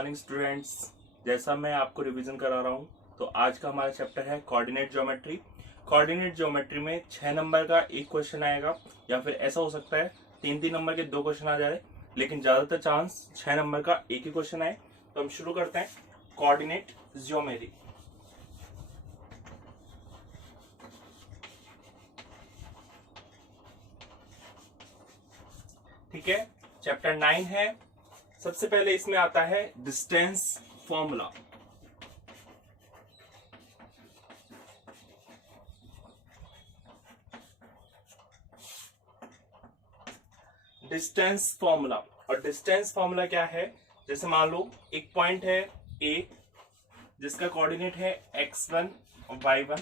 Morning students. जैसा मैं आपको रिवीजन करा रहा हूँ, तो आज का हमारा चैप्टर है कोऑर्डिनेट ज्योमेट्री। कोऑर्डिनेट ज्योमेट्री में 6 नंबर का एक क्वेश्चन आएगा, या फिर ऐसा हो सकता है 3-3 नंबर के 2 क्वेश्चन आ जाए, लेकिन ज्यादातर चांस 6 नंबर का एक ही क्वेश्चन आए। तो हम शुरू करते हैं कोऑर्डिनेट ज्योमेट्री। ठीक है, चैप्टर 9 है। सबसे पहले इसमें आता है डिस्टेंस फॉर्मूला। डिस्टेंस फॉर्मूला, और डिस्टेंस फॉर्मूला क्या है? जैसे मान लो एक पॉइंट है ए जिसका कोऑर्डिनेट है x1 और y1,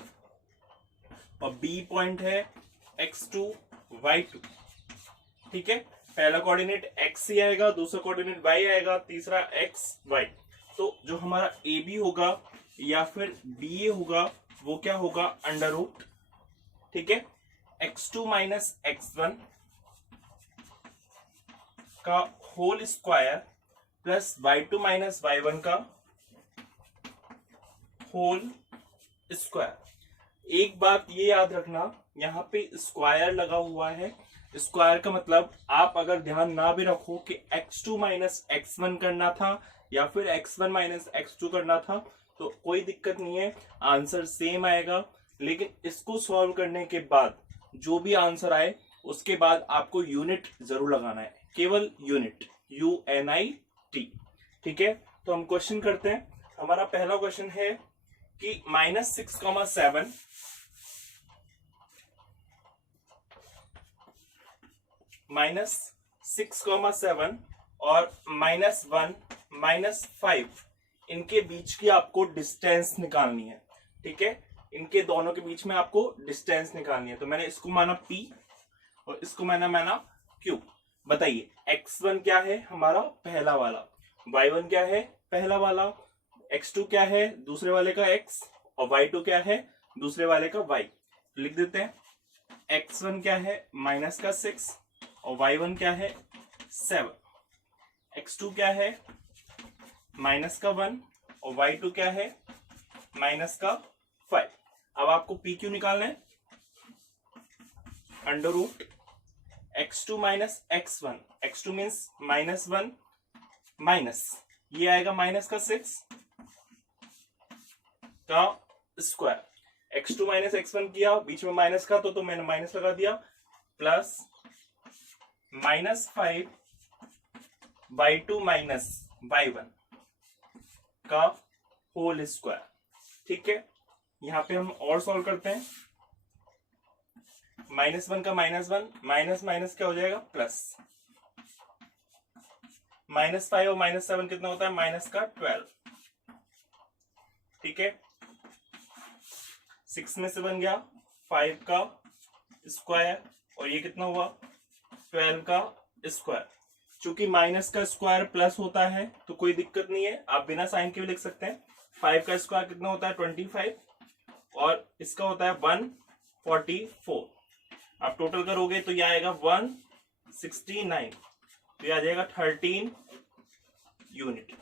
और बी पॉइंट है x2 y2। ठीक है, पहला कोऑर्डिनेट x ही आएगा, दूसरा कोऑर्डिनेट y आएगा, तीसरा x y। तो जो हमारा ए बी होगा या फिर बी ए होगा वो क्या होगा? Under root. ठीक है, x2 माइनस x1 का whole square plus y2 minus y1 का होल स्क्वायर। एक बात ये याद रखना, यहाँ पे स्क्वायर लगा हुआ है। स्क्वायर का मतलब आप अगर ध्यान ना भी रखो कि x2 माइनस x1 करना था या फिर x1 माइनस x2 करना था, तो कोई दिक्कत नहीं है, आंसर सेम आएगा। लेकिन इसको सॉल्व करने के बाद जो भी आंसर आए उसके बाद आपको यूनिट जरूर लगाना है, केवल यूनिट, UNIT। ठीक है, तो हम क्वेश्चन करते हैं। हमारा पहला क्वेश्चन है कि -6,7 -6,7 और -1 -5 इनके बीच की आपको डिस्टेंस निकालनी है। ठीक है, इनके दोनों के बीच में आपको डिस्टेंस निकालनी है। तो मैंने इसको माना P और इसको मैंने माना Q। बताइए x1 क्या है? हमारा पहला वाला। y1 क्या है? पहला वाला। x2 क्या है? दूसरे वाले का x। और y2 क्या है? दूसरे वाले का y। लिख देते हैं, x1 क्या है? -6 और y1 क्या है? 7। x2 क्या है? -1 और y2 क्या है? -5। अब आपको PQ निकालना है। Under root x2 minus x1, x2 means -1 minus ये आएगा -6 का स्क्वायर। x2 माइनस x1 किया, बीच में माइनस का तो मैंने माइनस लगा दिया, प्लस -5 y2 माइनस y1 का होल स्क्वायर। ठीक है, यहां पे हम और सॉल्व करते हैं। -1 का -1 माइनस माइनस क्या हो जाएगा? प्लस। -5 और -7 कितना होता है? -12। ठीक है, 6 में से बन गया 5 का स्क्वायर, और ये कितना हुआ? 12 का स्क्वायर। चूंकि माइनस का स्क्वायर प्लस होता है तो कोई दिक्कत नहीं है, आप बिना साइन के भी लिख सकते हैं। 5 का स्क्वायर कितना होता है? 25, और इसका होता है 144। आप टोटल करोगे तो ये आएगा 169, तो ये आ जाएगा 13 यूनिट।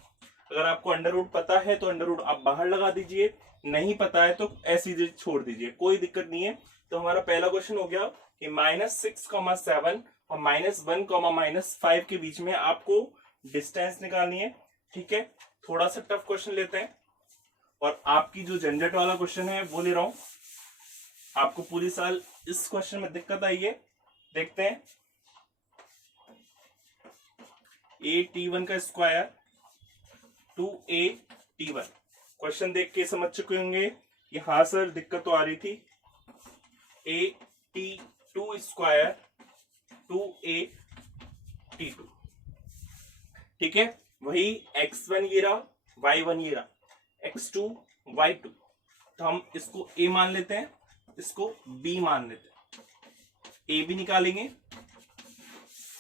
अगर आपको अंडर रूट पता है तो अंडर रूट आप बाहर लगा दीजिए, नहीं पता है तो ऐसी ही छोड़ दीजिए, कोई दिक्कत नहीं है। तो हमारा पहला क्वेश्चन हो गया कि -6,7 और -1, -5 के बीच में आपको डिस्टेंस निकालनी है। ठीक है, थोड़ा सा टफ क्वेश्चन लेते हैं, और आपकी जो झंझट वाला क्वेश्चन है वो ले रहा हूं। आपको पूरी साल इस क्वेश्चन में दिक्कत आई है। देखते हैं, AT1 का स्क्वायर 2AT1। क्वेश्चन देख के समझ चुके होंगे कि हाँ सर दिक्कत तो आ रही थी। AT2 square 2AT2। ठीक है, वही x1 ये रहा, y1 ये रहा, x2 y2। तो हम इसको A मान लेते हैं, इसको B मान लेते हैं। A भी निकालेंगे,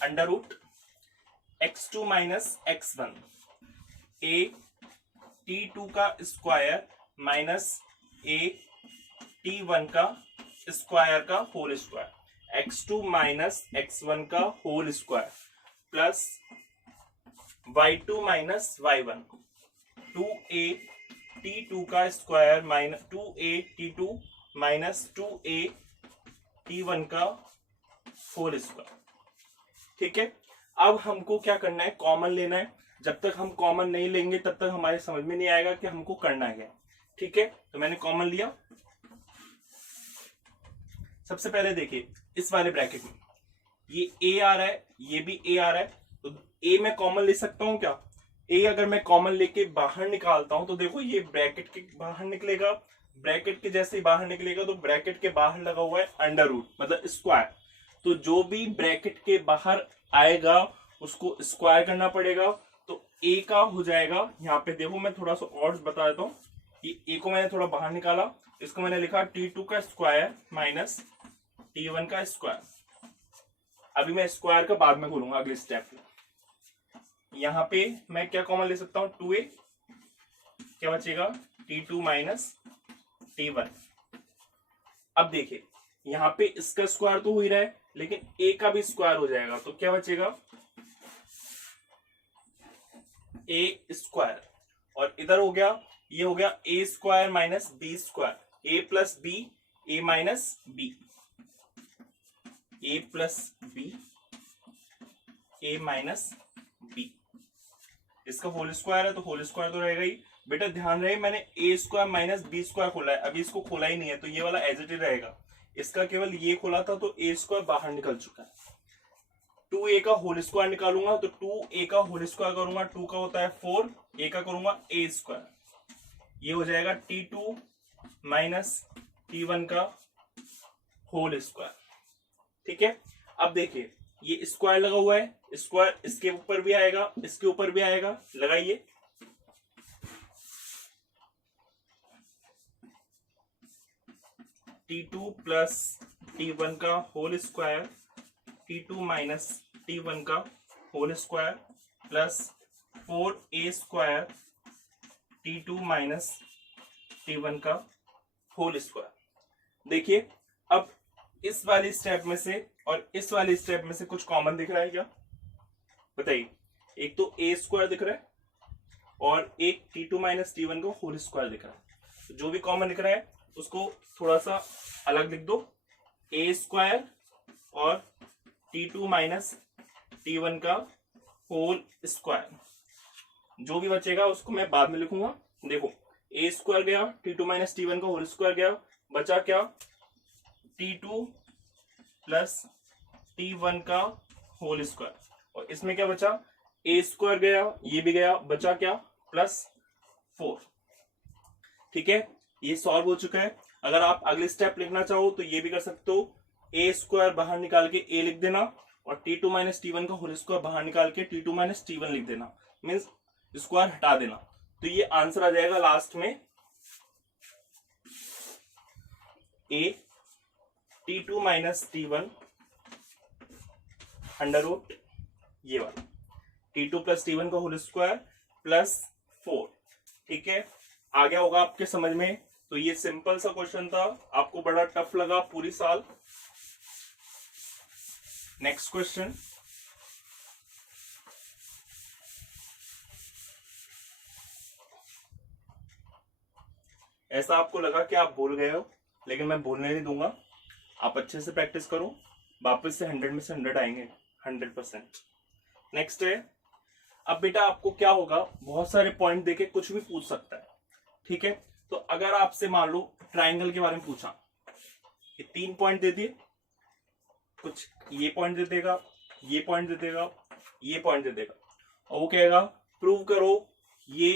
under root x2 minus x1, AT2 का स्क्वायर माइनस AT1 का स्क्वायर का whole square, x2 minus x1 का whole square, plus y2 minus y1 2a का square minus 2a minus 2a का होल स्क्वायर। ठीक है, अब हमको क्या करना है, कॉमन लेना है। जब तक हम कॉमन नहीं लेंगे तब तक हमारे समझ में नहीं आएगा कि हमको करना है। ठीक है, तो मैंने कॉमन लिया। सबसे पहले देखिए इस वाले ब्रैकेट में ये a आ रहा है, ये भी a आ रहा है, तो a मैं कॉमन ले सकता हूं क्या? a अगर मैं कॉमन लेके बाहर निकालता हूं तो देखो ये ब्रैकेट के बाहर निकलेगा, ब्रैकेट के जैसे ही बाहर निकलेगा तो ब्रैकेट के बाहर लगा हुआ है अंडर रूट मतलब स्क्वायर, तो जो भी ब्रैकेट के बाहर आएगा उसको स्क्वायर करना पड़ेगा। तो a का हो जाएगा, यहाँ पे देखो मैं थोड़ा सा और बता देता हूँ, ये a को मैंने थोड़ा बाहर निकाला, इसको मैंने लिखा t2 का स्क्वायर माइनस t1 का स्क्वायर। अभी मैं स्क्वायर का बाद में करूंगा अगले स्टेप में। यहाँ पे मैं क्या कॉमन ले सकता हूँ, 2a, क्या बचेगा t2 माइनस t1। अब देखिए यहाँ पे इसका स्क्वायर तो हो ही रहा है लेकिन a का भी स्क्वायर हो जाएगा, तो क्या बचेगा a स्क्वायर, और इधर हो गया, ये हो गया a square minus b square, a plus b, a minus b, a plus b, a minus b। इसका होल स्क्वायर है तो होल स्क्वायर तो रहेगा ही। बेटा ध्यान रहे मैंने a square minus b square खोला है, अभी इसको खोला ही नहीं है, तो ये वाला एज इट इज रहेगा। इसका केवल ये खोला था तो a स्क्वायर बाहर निकल चुका है। 2a का होल स्क्वायर निकालूंगा तो 2a का होल स्क्वायर करूंगा, 2 का होता है 4, a का करूंगा a स्क्वायर, ये हो जाएगा t2 माइनस t1 का होल स्क्वायर। ठीक है, अब देखिए ये स्क्वायर लगा हुआ है, स्क्वायर इसके ऊपर भी आएगा, इसके ऊपर भी आएगा, लगाइए। t2 प्लस t1 का whole square, t2 minus t1 का whole square plus 4a square t2 minus t1 का होल स्क्वायर। देखिए अब इस वाली स्टेप में से और इस वाली स्टेप में से कुछ कॉमन दिख रहा है क्या? बताइए। एक तो a स्क्वायर दिख रहा है और एक t2 माइनस t1 का होल स्क्वायर दिख रहा है, तो जो भी कॉमन दिख रहा है उसको थोड़ा सा अलग लिख दो, a स्क्वायर और t2 माइनस t1 का होल स्क्वायर। जो भी बचेगा उसको मैं बाद में लिखूंगा। देखो a स्क्वायर गया, t2 माइनस t1 का होल स्क्वायर गया, बचा क्या t2 प्लस t1 का होल स्क्वायर, और इसमें क्या बचा a स्क्वायर गया, ये भी गया, बचा क्या प्लस 4। ठीक है, ये सॉल्व हो चुका है। अगर आप अगले स्टेप लिखना चाहो तो ये भी कर सकते हो, a स्क्वायर बाहर निकाल के a लिख देना और t2 माइनस t1 का होल स्क्वायर बाहर निकाल के t2 माइनस t1 लिख देना, मीन्स स्क्वायर हटा देना, तो ये आंसर आ जाएगा लास्ट में a t2 minus t1 under root ये वाला t2 प्लस t1 का होल स्क्वायर प्लस 4। ठीक है, आ गया होगा आपके समझ में। तो ये सिंपल सा क्वेश्चन था, आपको बड़ा टफ लगा पूरी साल। नेक्स्ट क्वेश्चन, ऐसा आपको लगा कि आप भूल गए हो, लेकिन मैं भूलने नहीं दूंगा। आप अच्छे से प्रैक्टिस करो, वापस से 100 में से 100 आएंगे, 100%। नेक्स्ट है, अब बेटा आपको क्या होगा, बहुत सारे पॉइंट देके कुछ भी पूछ सकता है। ठीक है, तो अगर आपसे मान लो ट्राइंगल के बारे में पूछा, ये 3 पॉइंट दे दिए, कुछ ये पॉइंट दे देगा, ये पॉइंट दे देगा, ये पॉइंट दे देगा, और वो कहेगा प्रूव करो ये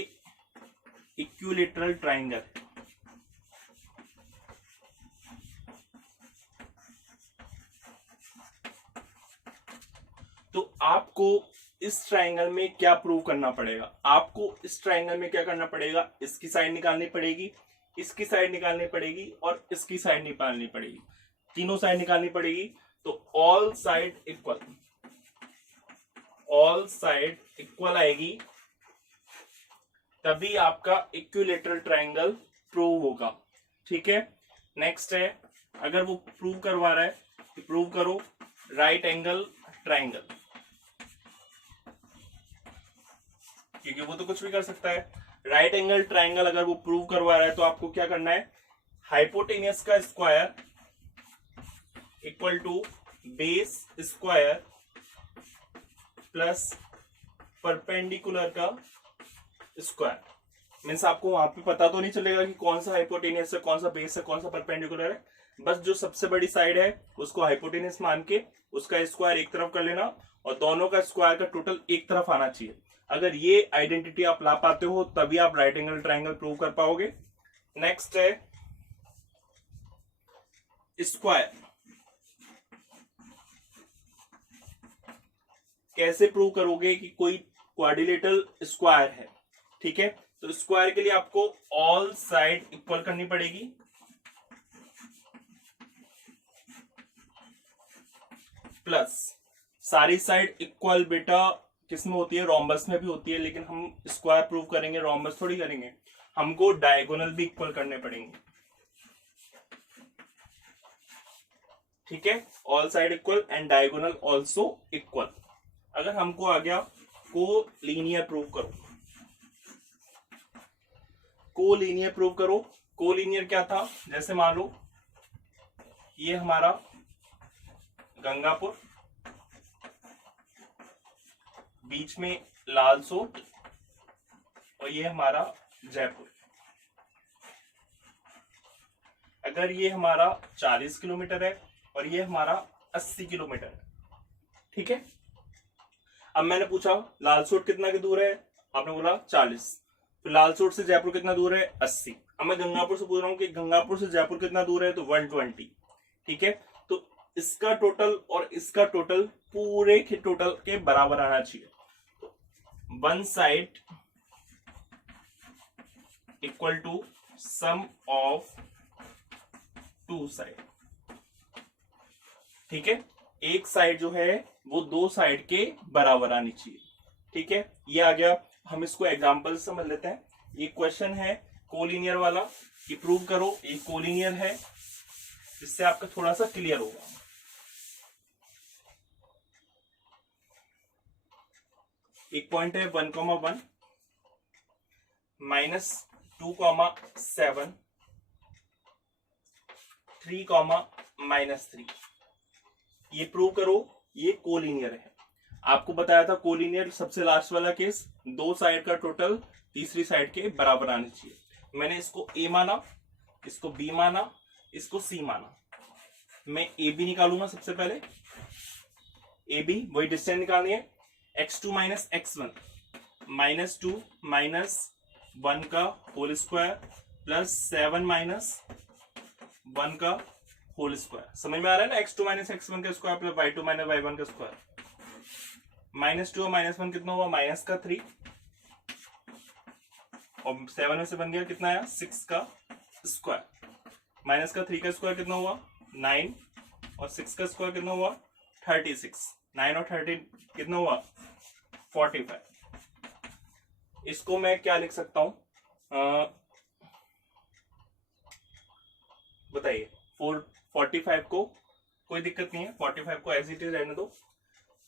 इक्विलैटरल ट्राइंगल। तो आपको इस ट्राइंगल में क्या प्रूव करना पड़ेगा? आपको इस ट्राइंगल में क्या करना पड़ेगा, इसकी साइड निकालनी पड़ेगी, इसकी साइड निकालनी पड़ेगी और इसकी साइड निकालनी पड़ेगी, तीनों साइड निकालनी पड़ेगी। तो all side equal, all side equal आएगी, तभी आपका इक्विलैटरल ट्राइंगल प्रूव होगा। ठीक है, नेक्स्ट है, अगर वो प्रूव करवा रहा है कि प्रूव करो राइट एंगल ट्राइंगल, क्योंकि वो तो कुछ भी कर सकता है। राइट एंगल ट्राइंगल अगर वो प्रूव करवा रहा है तो आपको क्या करना है, हाइपोटेनियस का square equal to base square plus perpendicular का स्क्वायर। मीन्स आपको वहां पे पता तो नहीं चलेगा कि कौन सा हाइपोटेनियस है, कौन सा बेस है, कौन सा परपेंडिकुलर है। बस जो सबसे बड़ी साइड है उसको हाइपोटेनियस मान के उसका स्क्वायर एक तरफ कर लेना और दोनों का स्क्वायर का टोटल एक तरफ आना चाहिए। अगर ये आइडेंटिटी आप ला पाते हो तभी आप राइट एंगल ट्राइंगल प्रूव कर पाओगे। नेक्स्ट है स्क्वायर। कैसे प्रूव करोगे कि कोई क्वाड्रिलेटरल स्क्वायर है, ठीक है। तो स्क्वायर के लिए आपको ऑल साइड इक्वल करनी पड़ेगी, प्लस सारी साइड इक्वल बेटा किसमें होती है, रोम्बस में भी होती है, लेकिन हम स्क्वायर प्रूव करेंगे रोम्बस थोड़ी करेंगे, हमको डायगोनल भी इक्वल करने पड़ेंगे, ठीक है। All side equal and diagonal also equal. अगर हमको आ गया को लीनियर प्रूव करो, को लीनियर प्रूव करो। को लीनियर क्या था, जैसे मान लो ये हमारा गंगापुर, बीच में लालसोट और ये हमारा जयपुर। अगर ये हमारा 40 किलोमीटर है और ये हमारा 80 किलोमीटर है, ठीक है। अब मैंने पूछा लालसोट कितना के दूर है, आपने बोला 40, तो लालसोट से जयपुर कितना दूर है 80। अब मैं गंगापुर से पूछ रहा हूँ कि गंगापुर से जयपुर कितना दूर है, तो 120, ठीक है। तो इसका टोटल और इसका टोटल पूरे के टोटल के बराबर आना चाहिए। One side equal to sum of two side, ठीक है। एक साइड जो है वो दो साइड के बराबर आनी चाहिए, ठीक है। ये आ गया। हम इसको एग्जांपल से समझ लेते हैं। ये क्वेश्चन है कोलिनियर वाला, ये प्रूव करो ये कोलिनियर है, इससे आपका थोड़ा सा क्लियर होगा। एक पॉइंट है 1,1 -2,7 3,-3, ये प्रूव करो ये कोलिनियर है। आपको बताया था कोलिनियर सबसे लास्ट वाला केस, दो साइड का टोटल तीसरी साइड के बराबर आनी चाहिए। मैंने इसको ए माना, इसको बी माना, इसको सी माना। मैं ए बी निकालूंगा सबसे पहले। ए बी वही डिस्टेंस निकालनी है, x2 माइनस x1 -2 -1 का होल स्क्वायर प्लस 7 -1 का होल स्क्वायर। समझ में आ रहा है ना, x2 माइनस x1 का square plus y2 minus y1 का स्क्वायर। -2 और -1 कितना हुआ, -3 और 7 में से बन गया कितना आया 6 का स्क्वायर। माइनस का 3 का स्क्वायर कितना हुआ 9 और 6 का स्क्वायर कितना हुआ 36। 9 और 13 कितना हुआ 45। इसको मैं क्या लिख सकता हूं, बताइए। 45 को कोई दिक्कत नहीं है, 45 को एज इट इज रहने दो।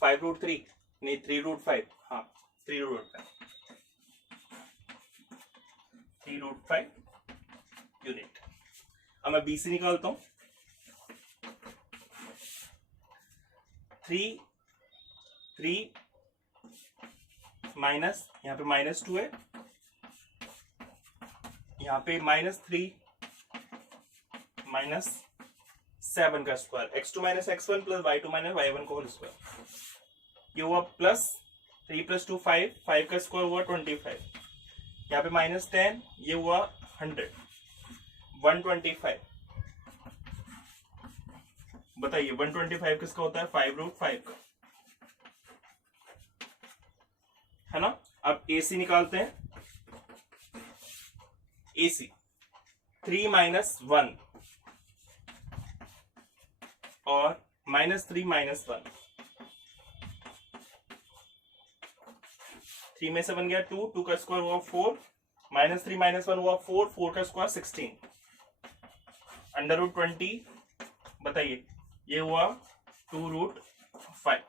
5√3 नहीं 3√5, हाँ 3√5 यूनिट। अब मैं बीसी निकालता हूं। 3 माइनस, यहाँ पे -2 है, यहाँ पे -3 -7 का square, x2 minus x1 plus y2 minus y1 का होल स्क्वायर। ये हुआ प्लस 3 + 2 5, 5 का स्क्वायर हुआ 25, यहाँ पे -10, ये हुआ 100, 125। बताइए 125 किसका होता है, 5√5 का, है ना। अब AC निकालते हैं। AC 3 - 1 और -3 - 1, 3 में से बन गया 2, 2 का स्क्वायर हुआ 4, -3 - 1 हुआ 4, 4 का स्क्वायर 16, √20। बताइए ये हुआ 2√5।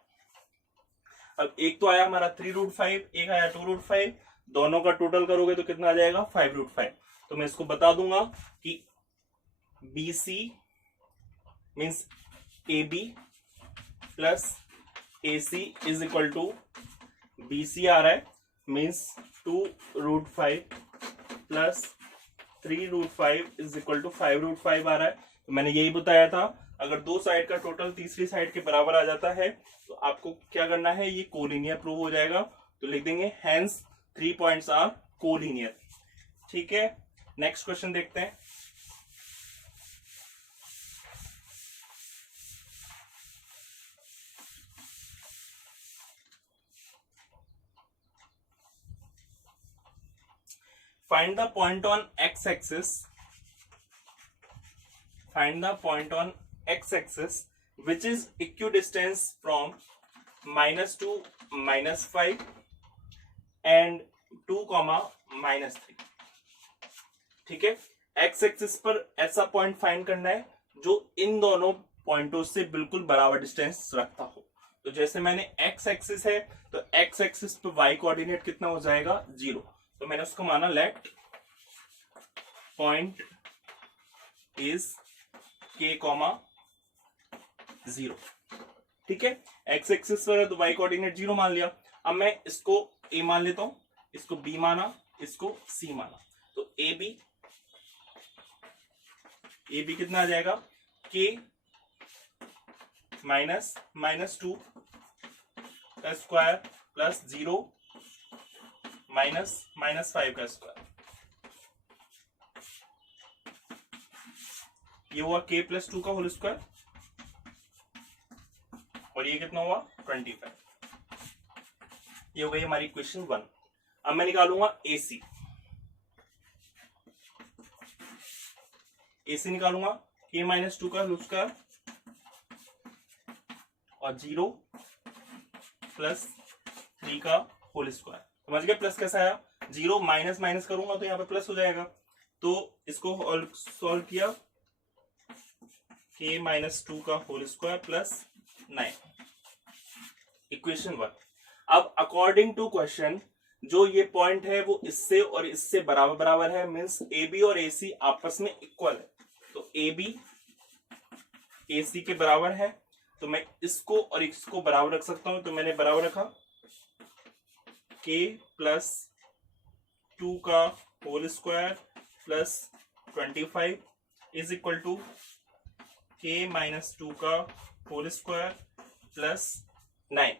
अब एक तो आया हमारा 3√5, एक आया 2√5, दोनों का टोटल करोगे तो कितना आ जाएगा 5√5। तो मैं इसको बता दूंगा कि BC means AB plus AC is equal to BC आ रहा है means 2√5 plus 3√5 is equal to 5√5 आ रहा है। तो मैंने यही बताया था, अगर दो साइड का टोटल तीसरी साइड के बराबर आ जाता है तो आपको क्या करना है, ये कोलिनियर प्रूव हो जाएगा। तो लिख देंगे हेंस 3 पॉइंट्स आर कोलिनियर। ठीक है, नेक्स्ट क्वेश्चन देखते हैं। Find the point on x-axis. Find the point on x-axis which is equidistant from -2, -5 and 2, -3। ठीक है, x एक्सिस पर ऐसा पॉइंट फाइंड करना है जो इन दोनों पॉइंटों से बिल्कुल बराबर डिस्टेंस रखता हो। तो जैसे मैंने x एक्सिस है तो x एक्सिस पे y कोऑर्डिनेट कितना हो जाएगा 0। तो मैंने उसको माना लेट पॉइंट इज k, 0। ठीक है, x एक्सिस पर है तो y कोऑर्डिनेट 0 मान लिया। अब मैं इसको a मान लेता हूं, इसको b माना, इसको c माना। तो AB कितना आ जाएगा k -2 का स्क्वायर प्लस 0 -5 का स्क्वायर, ये हुआ k + 2 का होल स्क्वायर और ये कितना हुआ 25। ये हो गई हमारी इक्वेशन 1। अब मैं निकालूंगा AC निकालूंगा k - 2 का होल स्क्वायर और 0 + 3 का होल स्क्वायर। समझ गए प्लस कैसा आया, 0 माइनस करूंगा तो यहाँ पे प्लस हो जाएगा। तो इसको सॉल्व किया, k - 2 का होल स्क्वायर प्लस 9, इक्वेशन 1। अब अकॉर्डिंग टू क्वेश्चन जो ये पॉइंट है वो इससे और इससे बराबर है, मींस AB और AC आपस में इक्वल है। तो AB AC के बराबर है तो मैं इसको और इसको बराबर रख सकता हूं। तो मैंने बराबर रखा k + 2 का whole square plus 25 is equal to k - 2 का होल स्क्वायर प्लस 9।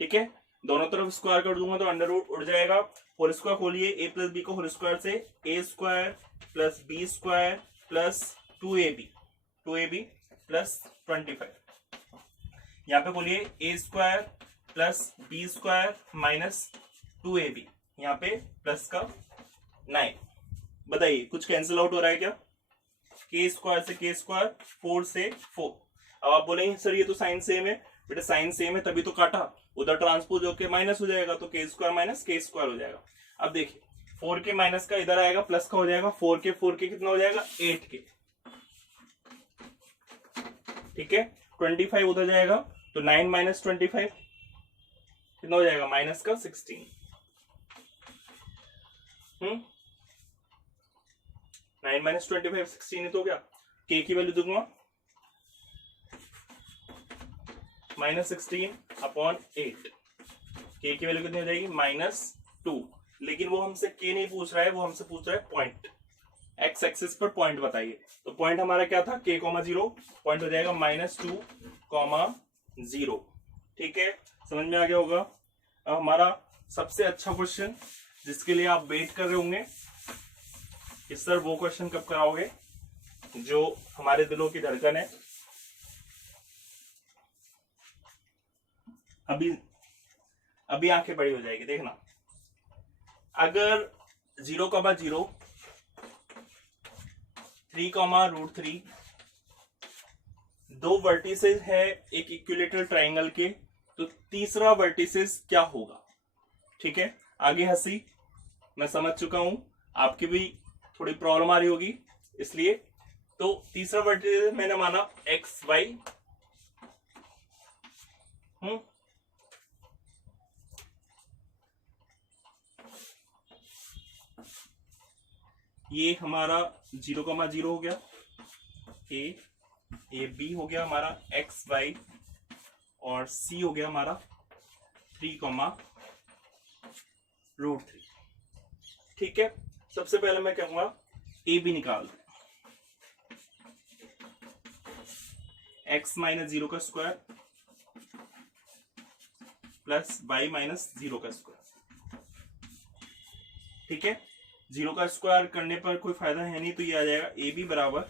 ठीक है, दोनों तरफ स्क्वायर कर दूंगा तो अंडर रूट उड़ जाएगा। होल स्क्वायर खोलिए, a + b को होल स्क्वायर से a² + b² plus 2ab plus 25। यहाँ पे बोलिए a² + b² माइनस 2ab, यहाँ पे प्लस का 9। बताइए कुछ कैंसिल आउट हो रहा है क्या, k² से k², 4 से 4। अब आप बोलेंगे सर ये तो साइन सेम है। बेटा साइन सेम है तभी तो काटा, उधर ट्रांसपोज होके माइनस हो जाएगा तो k² - k² हो जाएगा। अब देखिए 4k माइनस का इधर आएगा प्लस का हो जाएगा, 4k कितना हो जाएगा 8k। ठीक है, 25 उधर जाएगा तो 9 - 25 कितना हो जाएगा माइनस का 16। 9 - 25 16 तो क्या, k की वैल्यू दूंगा -16/8, k की वैल्यू कितनी हो जाएगी -2। लेकिन वो हमसे k नहीं पूछ रहा है, वो हमसे पूछ रहा है पॉइंट, x एक्सिस पर पॉइंट बताइए। तो पॉइंट हमारा क्या था k, 0, पॉइंट हो जाएगा -2, 0। ठीक है, समझ में आ गया होगा। अब हमारा सबसे अच्छा क्वेश्चन जिसके लिए आप वेट कर रहे होंगे कि सर वो क्वेश्चन कब कराओगे, जो हमारे दिलों की धड़कन है। अभी आंखें बड़ी हो जाएगी, देखना। अगर 0,0, 3,√3 दो वर्टिसेस है एक इक्विलेटरल ट्राइंगल के, तो तीसरा वर्टिसेस क्या होगा। ठीक है, आगे हंसी मैं समझ चुका हूं, आपकी भी थोड़ी प्रॉब्लम आ रही होगी इसलिए। तो तीसरा वर्टिसेस मैंने माना XY, ये हमारा 0,0 हो गया, ये बी हो गया हमारा एक्स वाई, और सी हो गया हमारा 3,√3। ठीक है, सबसे पहले मैं कहूंगा ए बी निकाल दें। एक्स माइनस 0 का स्क्वायर प्लस वाई माइनस 0 का स्क्वायर। ठीक है, 0 का स्क्वायर करने पर कोई फायदा है नहीं, तो ये आ जाएगा ए बी बराबर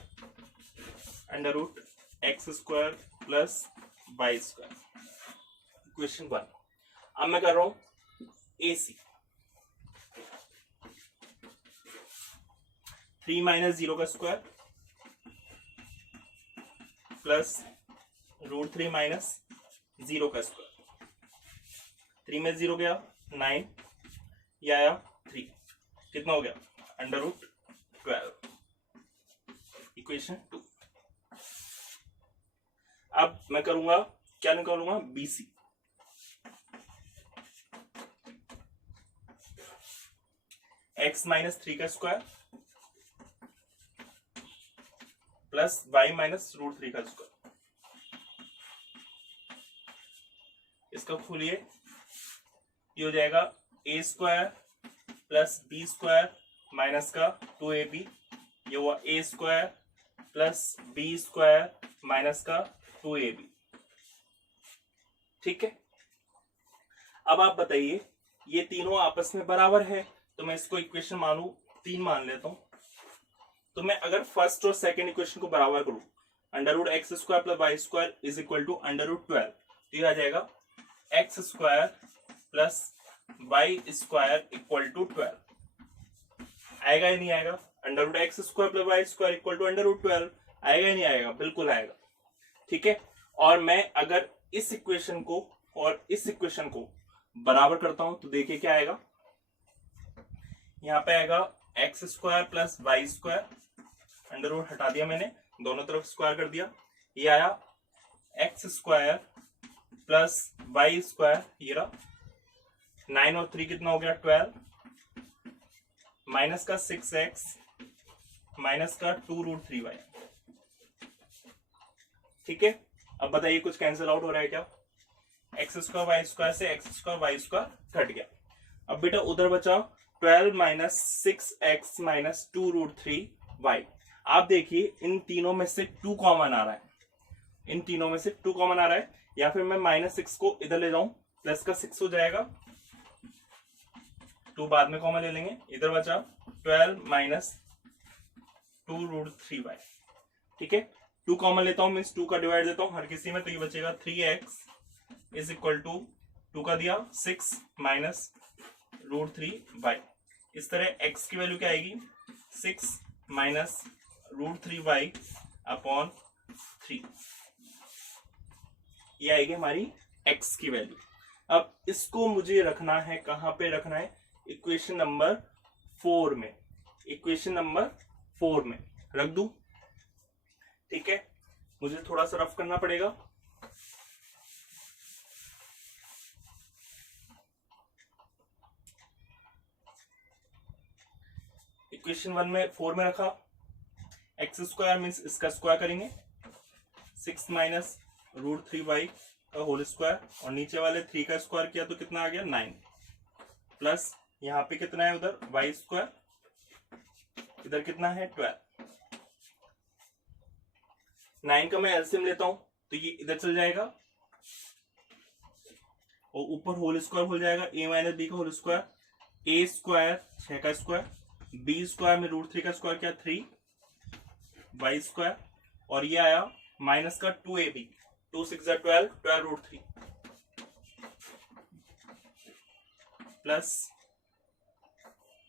√x² प्लस y²। क्वेश्चन 1। अब मैं कर रहा हूं ए सी। 3 माइनस 0 का स्क्वायर प्लस √3 माइनस 0 का स्क्वायर। 3 में 0 गया 9, ये आया 3, कितना हो गया √12। इक्वेशन 2। अब मैं करूंगा क्या निकालूंगा, BC। x माइनस 3 का स्क्वायर प्लस y माइनस √3 का स्क्वायर। इसका खोलिए, ये हो जाएगा a² प्लस b² माइनस का 2ab, ये हुआ a² प्लस b² माइनस का 2ab। ठीक है, अब आप बताइए ये तीनों आपस में बराबर है, तो मैं इसको इक्वेशन मानू 3 मान लेता हूं। तो मैं अगर फर्स्ट और सेकंड इक्वेशन को बराबर करूं, √x² plus y² is equal to √12, तो ये आ जाएगा x² plus y² equal to 12। आएगा या नहीं आएगा? √x² plus y² equal to √12 आएगा या नहीं आएगा? बिल्कुल आएगा। ठीक है, और मैं अगर इस इक्वेशन को और इस इक्वेशन को बराबर करता हूं तो देखिए क्या आएगा। यहां पे आएगा x² प्लस y², अंडर हटा दिया मैंने, दोनों तरफ स्क्वायर कर दिया। ये आया x² प्लस y², ये रहा 9 और 3 कितना हो गया 12, माइनस का 6x माइनस का 2√3y। ठीक है, अब बताइए कुछ कैंसिल आउट हो रहा है क्या? x² y² से x² y² घट गया। अब बेटा उधर बचा 12 माइनस 6x माइनस 2√3y। आप देखिए इन तीनों में से 2 कॉमन आ रहा है, इन तीनों में से 2 कॉमन आ रहा है, या फिर मैं -6 को इधर ले जाऊं, प्लस का 6 हो जाएगा, 2 बाद में कॉमन ले लेंगे। इधर बचा 12 माइनस 2√3y। ठीक है, 2 कॉमन लेता हूं, मीन्स 2 का डिवाइड देता हूं हर किसी में, तो ये बचेगा 3x इज इक्वल टू 2 का दिया 6 माइनस √3y। इस तरह x की वैल्यू क्या आएगी 6 माइनस √3y अपॉन 3, ये आएगी हमारी x की वैल्यू। अब इसको मुझे रखना है, कहां पे रखना है? इक्वेशन नंबर 4 में, इक्वेशन नंबर 4 में रख दूं। ठीक है, मुझे थोड़ा सा रफ करना पड़ेगा। इक्वेशन 1 में 4 में रखा, x² मीन्स इसका स्क्वायर करेंगे, 6 माइनस √3y का होल स्क्वायर, और नीचे वाले 3 का स्क्वायर किया तो कितना आ गया 9, प्लस यहाँ पे कितना है उधर y², इधर कितना है 12। 9 का मैं एलसीएम लेता हूं तो ये इधर चल जाएगा, और ऊपर होल स्क्वायर हो जाएगा a माइनस बी का होल स्क्वायर, a² 6 का स्क्वायर, b² में √3 का स्क्वायर किया 3 y², और ये आया माइनस का 2ab, 2 6 12, 12√3 प्लस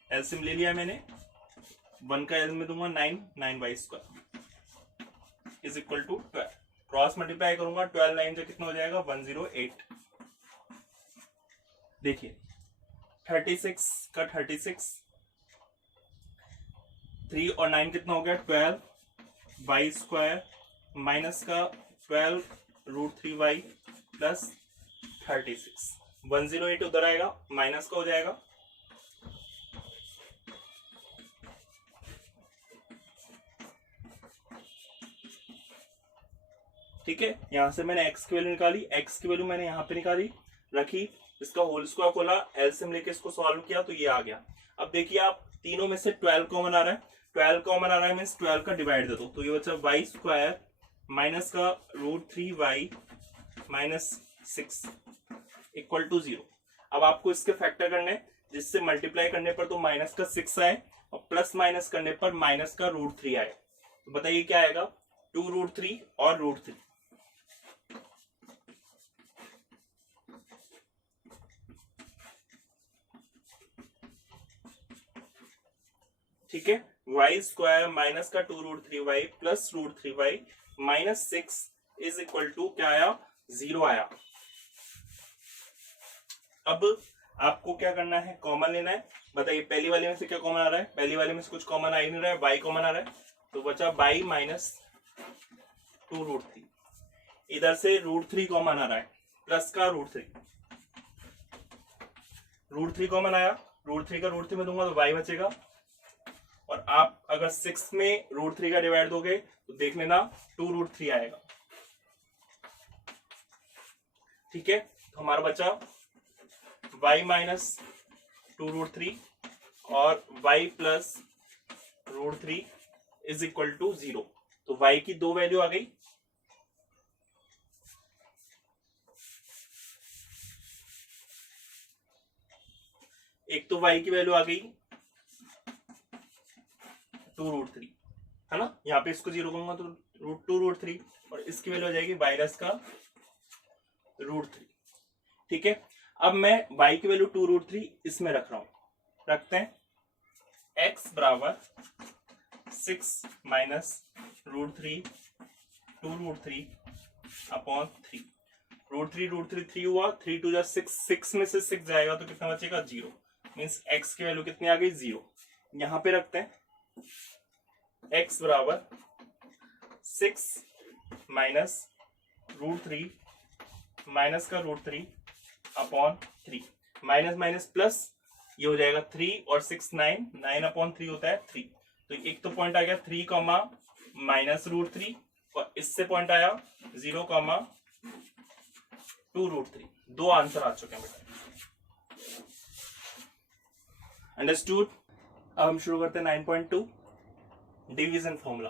एलसीएम ले लिया मैंने, 1 का एलसीएम में दूंगा 9y² is equal to 12। Cross multiply करूंगा 12 9 से कितना हो जाएगा 108। देखिए 36 का 36, 3 और 9 कितना हो गया 12 y² माइनस का 12√3y प्लस 36, 108 उधर आएगा, माइनस का हो जाएगा, ठीक है, यहां से मैंने x की वैल्यू निकाली, x की वैल्यू मैंने यहाँ पे निकाली, रखी, इसका होल स्क्वायर खोला, एलसीएम लेके इसको सॉल्व किया तो ये आ गया। अब देखिए आप तीनों में से 12 कॉमन आ रहा है, 12 कॉमन आ रहा है मीन्स 12 का डिवाइड दे दो, तो ये बचा वाई स्क्वायर माइनस का √3y माइनस 6 इक्वल टू 0। अब आपको इसके फैक्टर करने हैं, जिससे मल्टीप्लाई करने पर तो माइनस का 6 आए और प्लस माइनस करने पर माइनस का √3 आए। तो बताइए क्या आएगा, 2√3 और √3। ठीक है, वाई स्क्वायर माइनस का 2√3y plus √3y minus 6 is equal to क्या आया, 0 आया। अब आपको क्या करना है, कॉमन लेना है। बताइए पहली वाले में से क्या कॉमन आ रहा है, पहली वाले में से कुछ कॉमन आ ही नहीं रहा है, y कॉमन आ रहा है, तो बचा y माइनस 2√3। इधर से √3 कॉमन आ रहा है, प्लस का √3 कॉमन आया, √3 का √3 में दूंगा तो y बचेगा, और आप अगर 6 में √3 का डिवाइड दोगे तो देख लेना 2√3 आएगा। ठीक है, तो हमारा बचा y माइनस 2√3 और y plus √3 is equal to 0। तो y की दो वैल्यू आ गई, एक तो y की वैल्यू आ गई 2√3, है ना, यहाँ पे इसको 0 करूंगा तो √2√3, और इसकी वैल्यू आ जाएगी वायरस का √3। ठीक है, अब मैं y की वैल्यू 2√3 इसमें रख रहा हूं, रखते हैं, x बराबर 6 माइनस √3 2√3 अपॉन 3, √3 3 हुआ, 3 2 6, 6 में से 6 जाएगा तो कितना बचेगा, 0, मीन्स x की वैल्यू कितनी आ गई, 0। यहां पे रखते हैं, x बराबर 6 माइनस √3 माइनस का √3 अपॉन 3, माइनस माइनस प्लस, ये हो जाएगा 3 और 6 9 अपॉन 3 होता है 3, तो एक तो पॉइंट आ गया 3 कॉमा माइनस √3, और इससे पॉइंट आया 0 कॉमा 2√3। दो आंसर आ चुके हैं बेटा, अंडरस्टूड। अब हम शुरू करते हैं 9.2 डिवीजन फॉर्मूला।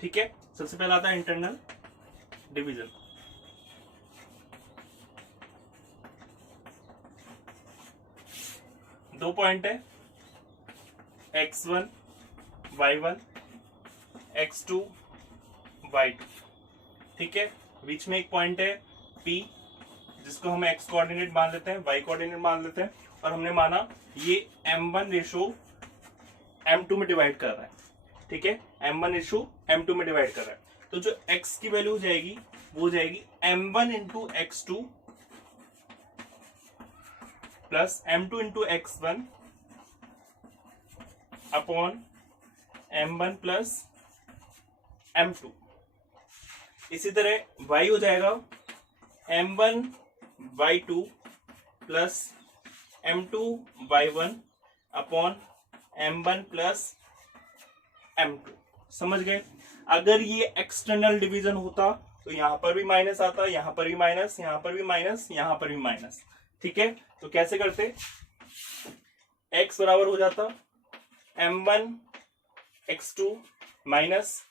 ठीक है, सबसे पहला आता है इंटरनल डिवीजन। दो पॉइंट है, x1 y1 x2 y2। ठीक है, बीच में एक पॉइंट है P, जिसको हम x कोऑर्डिनेट मान लेते हैं, y कोऑर्डिनेट मान लेते हैं, और हमने माना ये m1 रेशो m2 में डिवाइड कर रहा है। ठीक है, m1 रेशो m2 में डिवाइड कर रहा है, तो जो x की वैल्यू हो जाएगी वो हो जाएगी m1 into x2 plus m2 into x1 upon m1 plus m2। इसी तरह y हो जाएगा m1 y2 plus m2 y1 upon m1 plus m2। समझ गए, अगर ये एक्सटर्नल डिवीजन होता तो यहां पर भी माइनस आता, यहां पर भी माइनस, यहां पर भी माइनस, यहां पर भी माइनस। ठीक है, तो कैसे करते, x बराबर हो जाता m1 x2 minus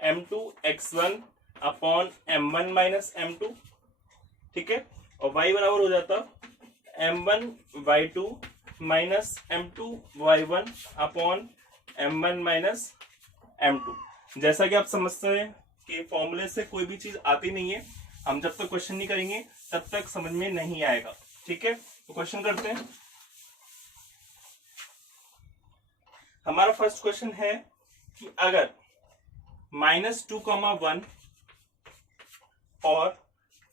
m2 x1 upon m1 minus m2। ठीक है, और y बराबर हो जाता m1 y2 minus m2 y1 upon m1 minus m2। जैसा कि आप समझते हैं कि फॉर्मूले से कोई भी चीज आती नहीं है, हम जब तक क्वेश्चन नहीं करेंगे तब तक समझ में नहीं आएगा। ठीक है, तो क्वेश्चन करते हैं। हमारा फर्स्ट क्वेश्चन है कि अगर -2,1 और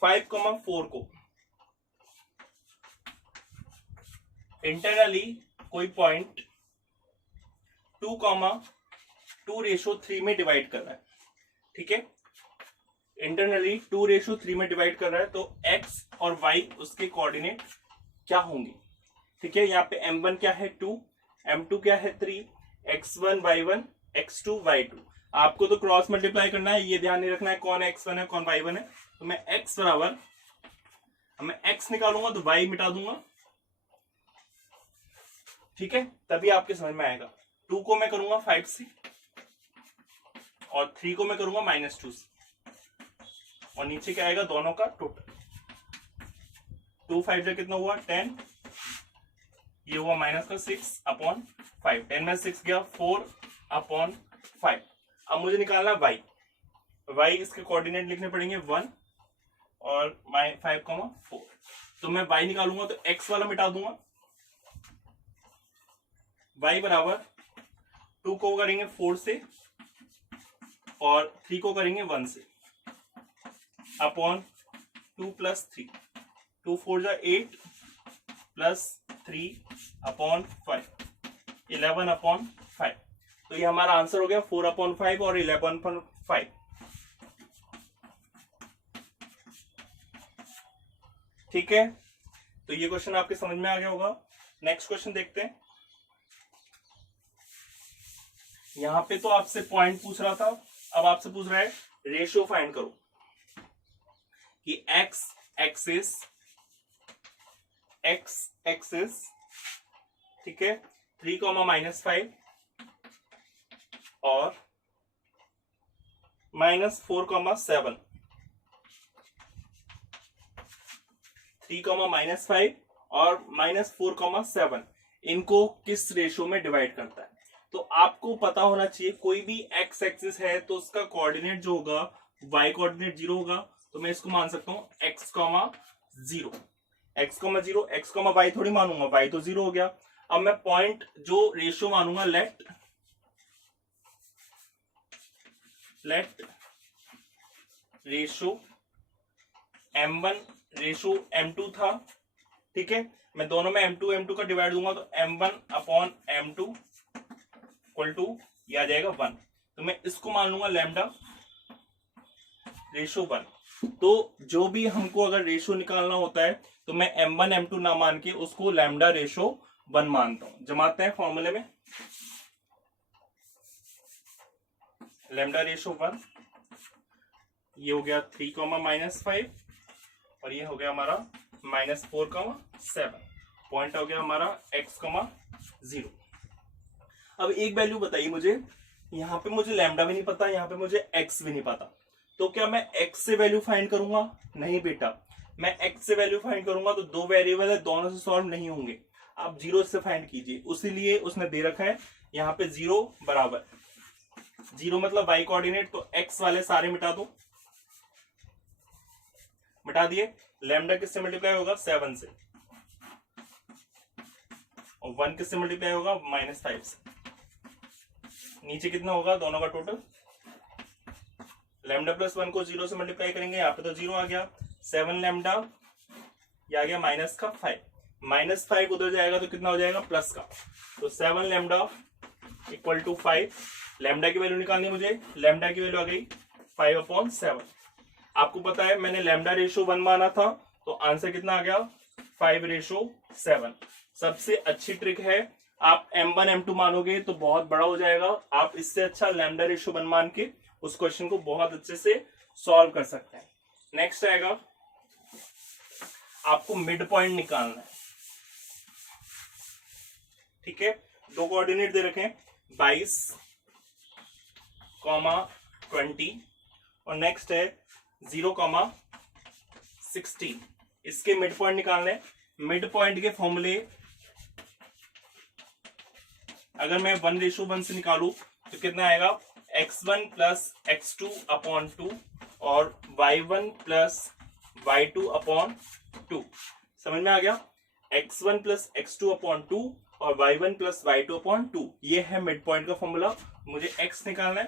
5,4 को इंटरनली कोई पॉइंट 2,2:3 में डिवाइड कर रहा है। ठीक है, इंटरनली 2:3 में डिवाइड कर रहा है, तो x और y उसके कोऑर्डिनेट क्या होंगे। ठीक है, यहाँ पे m1 क्या है 2, m2 क्या है 3, x1 y1 x2 y2। आपको तो क्रॉस मल्टीप्लाई करना है, ये ध्यान नहीं रखना है कौन x1 है कौन y1 है। तो मैं x बराबर, मैं x निकालूंगा तो y मिटा दूंगा, ठीक है, तभी आपके समझ में आएगा। 2 को मैं करूंगा 5 से और 3 को मैं करूंगा -2 से, और नीचे क्या आएगा दोनों का टोटल। 2 5 जा कितना हुआ 10, ये हुआ -6/5, 10 में 6 गया 4/5। अब मुझे निकालना y इसके कोऑर्डिनेट लिखने पड़ेंगे 1 और 5,4। तो मैं y निकालूंगा तो x वाला मिटा दूंगा, y बराबर 2 को करेंगे 4 से और 3 को करेंगे 1 से, अपॉन 2 + 3, 2 4 जा 8 + 3/5, 11/5। तो ये हमारा आंसर हो गया 4/5 और 11/5। ठीक है, तो ये क्वेश्चन आपके समझ में आ गया होगा। नेक्स्ट क्वेश्चन देखते हैं। यहां पे तो आपसे पॉइंट पूछ रहा था, अब आपसे पूछ रहा है रेशियो फाइंड करो कि x एक्सिस, ठीक है, 3, -5 और -4, 3, -5 और -4, इनको किस रेशियो में डिवाइड करता है। तो आपको पता होना चाहिए कोई भी x एक्सिस है तो उसका कोऑर्डिनेट जो होगा y कोऑर्डिनेट 0 होगा। तो मैं इसको मान सकता हूं x, 0, x, 0, x, y थोड़ी मानूंगा, y तो 0 हो गया। अब मैं पॉइंट जो रेशियो मानूंगा, late ratio m1 ratio m2 था, ठीक है, मैं दोनों में m2 का डिवाइड दूंगा तो m1/m2 इक्वल टू ये आ जाएगा 1। तो मैं इसको मान लूंगा लैम्डा रेशियो 1। तो जो भी हमको अगर रेशियो निकालना होता है तो मैं m1 m2 ना मान के उसको लैम्डा रेशियो 1 मानता हूं। जमाते हैं फॉर्मूले में, लैम्डा रेशियो 1, ये हो गया 3, -5 और ये हो गया हमारा -4, 7। पॉइंट हो गया हमारा x, 0। अब एक वैल्यू बताइए मुझे, यहाँ पे मुझे लैम्डा भी नहीं पता, यहाँ पे मुझे x भी नहीं पता, तो क्या मैं x से वैल्यू फाइंड करूंगा? नहीं बेटा, मैं x से वैल्यू फाइंड करूंगा तो दो वेरिएबल है, दोनों से सॉल्व नहीं होंगे। आप 0 से फाइंड कीजिए, उसीलिए उसने दे रखा है यहाँ पे 0 बराबर 0 मतलब y कोऑर्डिनेट, तो x वाले सारे मिटा दो, मिटा दिए। लैम्डा किससे मल्टीप्लाई होगा? 7 से, और 1 किससे मल्टीप्लाई होगा? -5 से। नीचे कितना होगा दोनों का टोटल? लैम्डा प्लस 1 को 0 से मल्टीप्लाई करेंगे, यहाँ पे तो 0 आ गया, 7 लैम्डा, ये आ गया -5, -5 उधर जाएगा तो कितना हो जाएगा? प्लस का, तो 7 लैम्डा इक्वल टू 5। लैम्डा की वैल्यू निकालनी मुझे, लैम्डा की वैल्यू आ गई 5/7। आपको पता है मैंने लैम्डा रेशियो 1 माना था, तो आंसर कितना आ गया? 5/7। सबसे अच्छी ट्रिक है, आप m1 m2 मानोगे तो बहुत बड़ा हो जाएगा, आप इससे अच्छा लैम्डा रेशियो 1 मान के उस क्वेश्चन को बहुत अच्छे से सॉल्व कर सकते हैं। नेक्स्ट आएगा, आपको मिड पॉइंट निकालना है, ठीक है। दो कोऑर्डिनेट दे रखे हैं 22, 20 और नेक्स्ट है 0, 16। इसके मिड पॉइंट निकालने। मिड पॉइंट के फॉर्मूले अगर मैं 1:1 से निकालू तो कितना आएगा? x1 + x2/2 और y1 + y2/2। समझ में आ गया? x1 + x2/2 और y1 + y2/2, ये है मिड पॉइंट का फॉर्मूला। मुझे x निकालना है,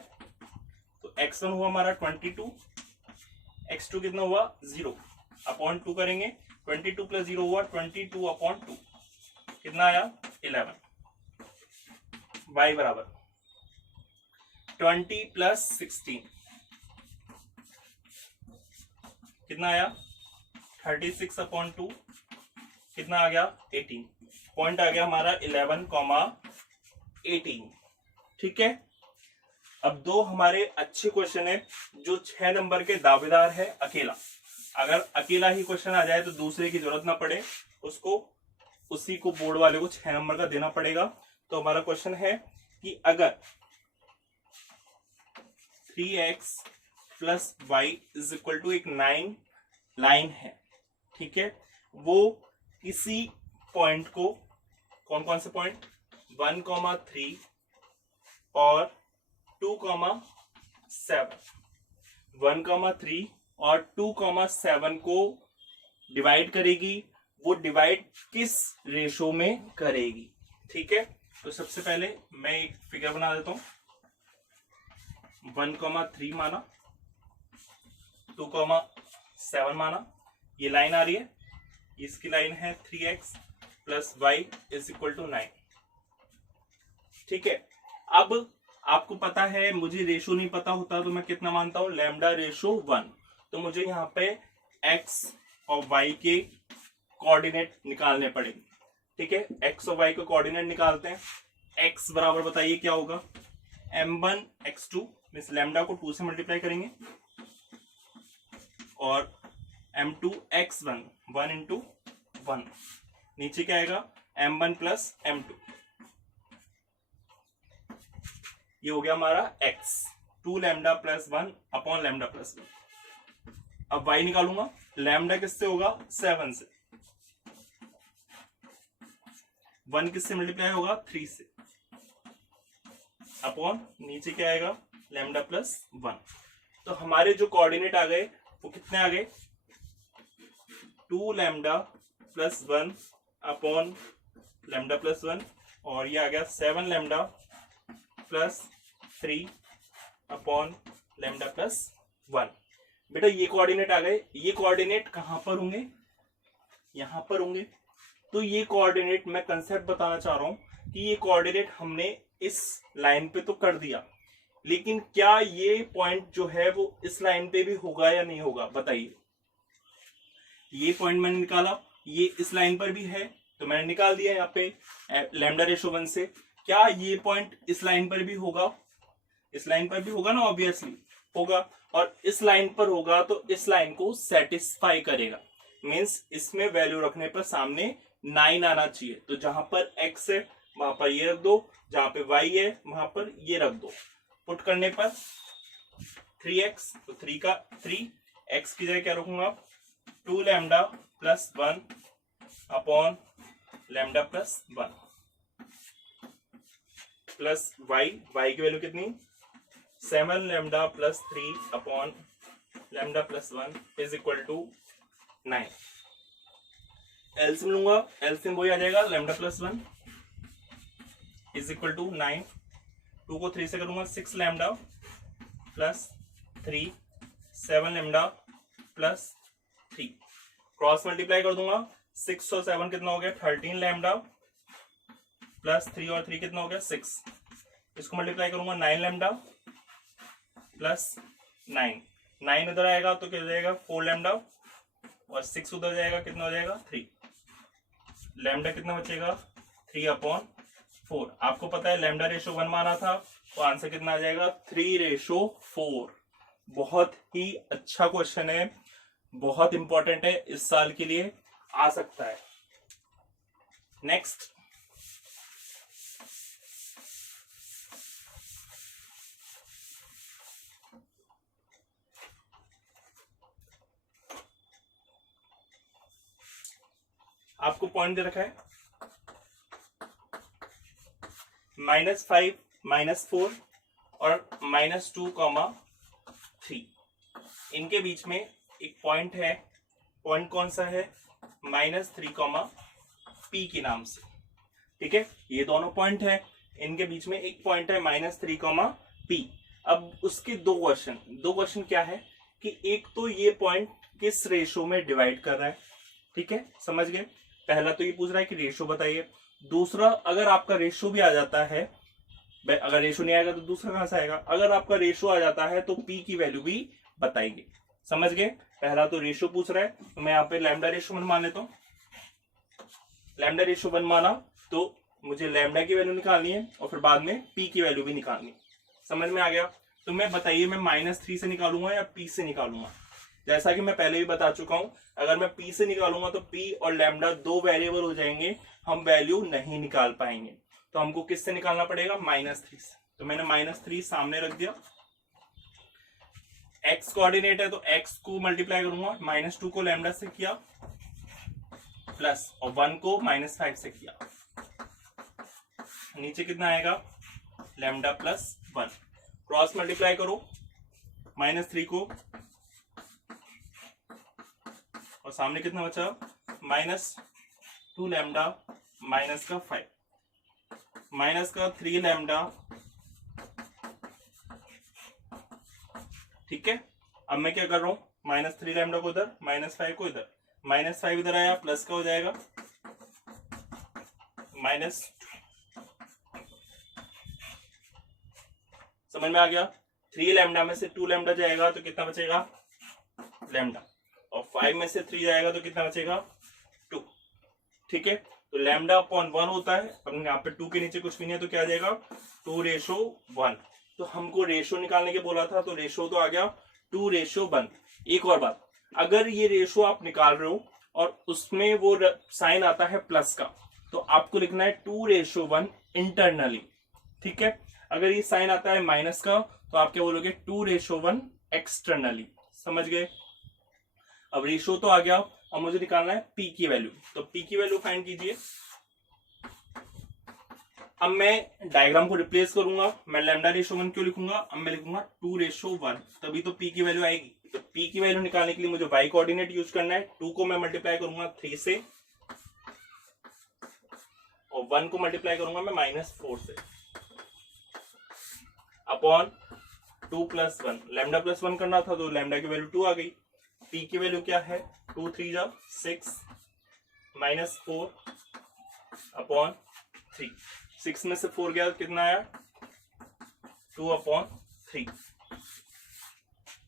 तो x1 हुआ हमारा 22, x2 कितना हुआ? 0/2 करेंगे, 22 + 0 हुआ 22/2, कितना आया? 11। y बराबर 20 + 16 कितना आया? 36/2, कितना आ गया? 18। पॉइंट आ गया हमारा 11,18। ठीक है, अब दो हमारे अच्छे क्वेश्चन है जो 6 नंबर के दावेदार है अकेला। अगर अकेला ही क्वेश्चन आ जाए तो दूसरे की जरूरत ना पड़े, उसको उसी को बोर्ड वाले को 6 नंबर का देना पड़ेगा। तो हमारा क्वेश्चन है कि अगर 3x plus y is equal to एक 9 लाइन है, ठीक है, वो किसी पॉइंट को, कौन कौन से पॉइंट, 1,3 और 2,7, 1,3 और 2,7 को डिवाइड करेगी, वो डिवाइड किस रेशो में करेगी। ठीक है, तो सबसे पहले मैं एक फिगर बना देता हूं। 1,3 माना, 2,7 माना, ये लाइन आ रही है, इसकी लाइन है 3x plus y is equal to 9। ठीक है, अब आपको पता है, मुझे रेशो नहीं पता होता तो मैं कितना मानता हूं, लैम्डा रेशो 1। तो मुझे यहाँ पे x और y के कोऑर्डिनेट निकालने पड़ेंगे। ठीक है, x और y के कोऑर्डिनेट निकालते हैं। x बराबर बताइए क्या होगा, m1 x2, मीन्स लैम्डा को 2 से मल्टीप्लाई करेंगे, और m2 x1, 1 इंटू 1, नीचे क्या आएगा m1 प्लस m2, ये हो गया हमारा x, 2 lambda plus 1 upon lambda plus 1। अब y निकालूंगा, लैम्डा किससे होगा, 7 से, 1 किससे मल्टीप्लाई होगा, 3 से, अपॉन नीचे क्या आएगा, लैम्डा प्लस 1। तो हमारे जो कोऑर्डिनेट आ गए वो कितने आ गए, 2 lambda plus 1 upon lambda plus 1, और ये आ गया 7 lambda plus 3 upon lambda plus 1। बेटा ये कोऑर्डिनेट आ गए, ये कोऑर्डिनेट कहां पर होंगे, यहां पर होंगे। तो ये कोऑर्डिनेट, मैं कंसेप्ट बताना चाह रहा हूं कि ये कोऑर्डिनेट हमने इस लाइन पे तो कर दिया, लेकिन क्या ये पॉइंट जो है वो इस लाइन पे भी होगा या नहीं होगा, बताइए। ये पॉइंट मैंने निकाला, ये इस लाइन पर भी है तो मैंने निकाल दिया यहाँ पे लैम्डा रेशो 1 से। क्या ये पॉइंट इस लाइन पर भी होगा, इस लाइन पर भी होगा ना, ऑब्वियसली होगा, और इस लाइन पर होगा तो इस लाइन को सेटिस्फाई करेगा। मींस इसमें वैल्यू रखने पर सामने 9 आना चाहिए। तो जहां पर x है वहां पर ये रख दो, जहां पे y है वहां पर ये रख दो। पुट करने पर 3x, तो 3 का 3, x की जगह क्या रखूंगा, 2 lambda plus 1 upon lambda plus 1 plus y की वैल्यू कितनी, 7 lambda plus 3 upon lambda plus 1 is equal to 9। LCM लूंगा, एलसीएम वही आ जाएगा, lambda plus 1 is equal to 9। 2 को 3 से करूंगा, 6 lambda plus 3, 7 lambda plus 3, cross multiply कर दूंगा, 6 और 7 कितना हो गया, 13 लैम्डा प्लस 3 और 3 कितना हो गया, 6। इसको मल्टीप्लाई करूंगा, 9 लैम्डा प्लस 9, 9 उधर आएगा तो क्या हो जाएगा, 4 लैम्डा, और 6 उधर जाएगा, कितना हो जाएगा, 3। लैम्डा कितना बचेगा, 3 अपॉन 4। आपको पता है लैम्डा रेशो 1 माना था, तो आंसर कितना आ जाएगा, 3:4। बहुत ही अच्छा क्वेश्चन है, बहुत इंपॉर्टेंट है, इस साल के लिए आ सकता है। नेक्स्ट, आपको पॉइंट दे रखा है -5, -4 और -2,3, इनके बीच में एक पॉइंट है। पॉइंट कौन सा है, -3, P के नाम से। ठीक है, ये दोनों पॉइंट है, इनके बीच में एक पॉइंट है -3, P। अब उसके दो क्वेश्चन क्या है कि एक तो ये पॉइंट किस रेशो में डिवाइड कर रहा है। ठीक है, समझ गए। पहला तो ये पूछ रहा है कि रेशो बताइए। दूसरा, अगर आपका रेशो भी आ जाता है, अगर रेशो नहीं आएगा तो दूसरा कहां से आएगा, अगर आपका रेशो आ जाता है तो P की वैल्यू भी बताएंगे। समझ गए। पहला तो रेशो पूछ रहा है, तो मैं यहाँ पे लैम्डा रेशो मान लेता हूं। लैम्डा रेशियो 1 माना तो मुझे लैम्डा की वैल्यू निकालनी है और फिर बाद में पी की वैल्यू भी निकालनी है। समझ में आ गया? तो मैं बताइए मैं -3 से निकालूंगा या पी से निकालूंगा? जैसा कि मैं पहले भी बता चुका हूं, अगर मैं पी से निकालूंगा तो पी और लैम्डा दो वेरिएबल हो जाएंगे, हम वैल्यू नहीं निकाल पाएंगे। तो हमको किससे निकालना पड़ेगा? -3 से। तो मैंने -3 सामने रख दिया। x कोऑर्डिनेट है तो x को मल्टीप्लाई करूंगा, -2 को लैम्डा से किया प्लस और 1 को -5 से किया। नीचे कितना आएगा? Lambda plus 1। क्रॉस मल्टीप्लाई करो -3 को और सामने कितना बचा? -2 लैम्डा माइनस का 5 माइनस का 3 लैम्डा। ठीक है, अब मैं क्या कर रहा हूं? -3 लैम्डा को इधर, -5 को इधर, -5 इधर आया, प्लस का हो जाएगा -2। समझ में आ गया? 3 लैम्डा में से 2 लैम्डा जाएगा तो कितना बचेगा? लैम्डा। और 5 में से 3 जाएगा तो कितना बचेगा? 2। ठीक है, तो लैम्डा अपॉन 1 होता है। अब यहाँ पे 2 के नीचे कुछ भी नहीं है तो क्या आ जाएगा? 2:1। तो हमको रेशो निकालने के बोला था, तो रेशो तो आ गया 2:1। एक और बात, अगर ये रेशो आप निकाल रहे हो और उसमें वो साइन आता है प्लस का, तो आपको लिखना है 2:1 इंटरनली। ठीक है, अगर ये साइन आता है माइनस का तो आप क्या बोलोगे? 2:1 एक्सटर्नली। समझ गए? अब रेशो तो आ गया, अब मुझे निकालना है पी की वैल्यू। तो पी की वैल्यू फाइंड कीजिए। अब मैं डायग्राम को रिप्लेस करूंगा। मैं लैम्डा रेशो 1 क्यों लिखूंगा? अब मैं लिखूंगा 2:1, तभी तो पी की वैल्यू आएगी। तो पी की वैल्यू निकालने के लिए मुझे वाई कोऑर्डिनेट यूज करना है। 2 को मैं मल्टीप्लाई करूंगा 3 से और 1 को मल्टीप्लाई करूंगा मैं -4 से, अपॉन 2 + 1। लैम्डा प्लस 1 करना था तो लैम्डा की वैल्यू 2 आ गई। पी की वैल्यू क्या है? 2 3 जा 6 -4 अपॉन 3। 6 में से 4 गया तो कितना आया? 2/3।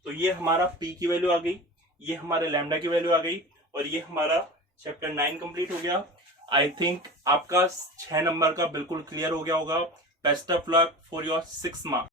तो ये हमारा पी की वैल्यू आ गई, ये हमारे लैम्डा की वैल्यू आ गई और ये हमारा चैप्टर 9 कंप्लीट हो गया। आई थिंक आपका 6 नंबर का बिल्कुल क्लियर हो गया होगा। Best of luck for your 6 marks.